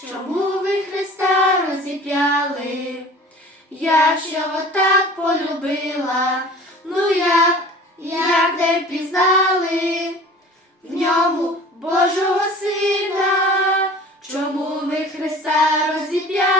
чому ви Христа розіп'яли? Я ж його так полюбила, ну як, як не впізнали в ньому Божого Сина, чому ви Христа розіп'яли?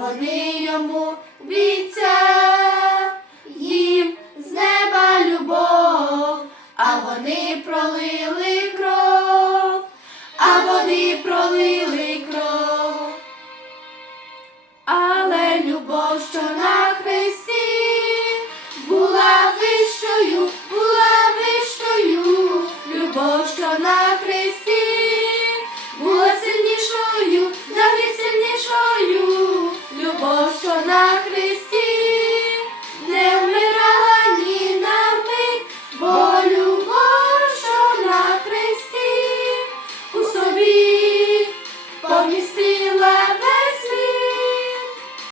вони йому бійця, їм з неба любов, а вони пролили кров, а вони пролили кров, але любов, що на христі, була вищою, була вищою, любов, що на хресті була сильнішою, завжди сильнішою. you see.